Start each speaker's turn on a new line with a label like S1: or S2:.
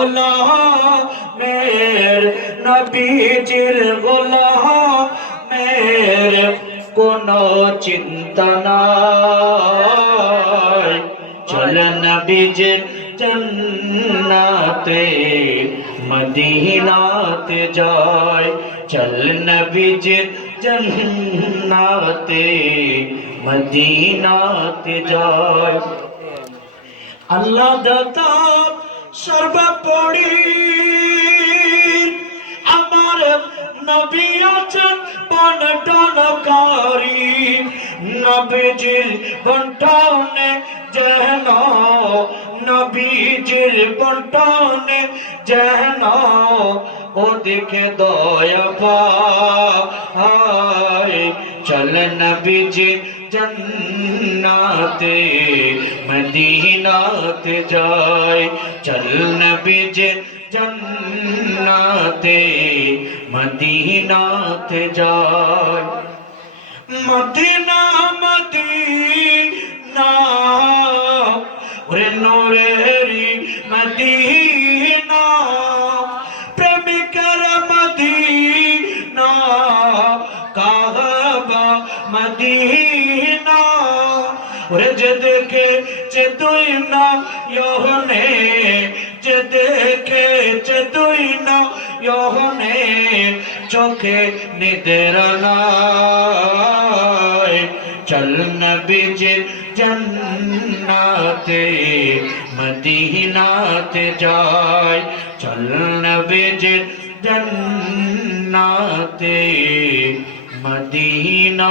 S1: গোলামের নবীজির গোলামের কোনো চিন্তা নাই। চল নবীজির জন্নাতে, মদিনাতে যায় চল নবীজির জন্নাতে, মদিনাতে যায় আল্লাহ দাতা সর্বপরি আমার নবী আছেন বন্টনকারী। নবীজির বন্টনে যেন, নবীজির বন্টনে যেন ওদিকে দয়া পায়। চল নবীজির জন্নাতে মদিনাতে যায় চল নবীজ জন্নাতে মদিনাতে যায় মদিনা মদিনা ওরে নোরেরি মদিনা। ওরে যে দেখে যে তুই না ইহনে যে দেখে যে তুই না ইহনে চোখে নিদের চল নবীজির জন্নাতে, মদিনাতে যায় চল নবীজির জন্নাতে। মদিনা।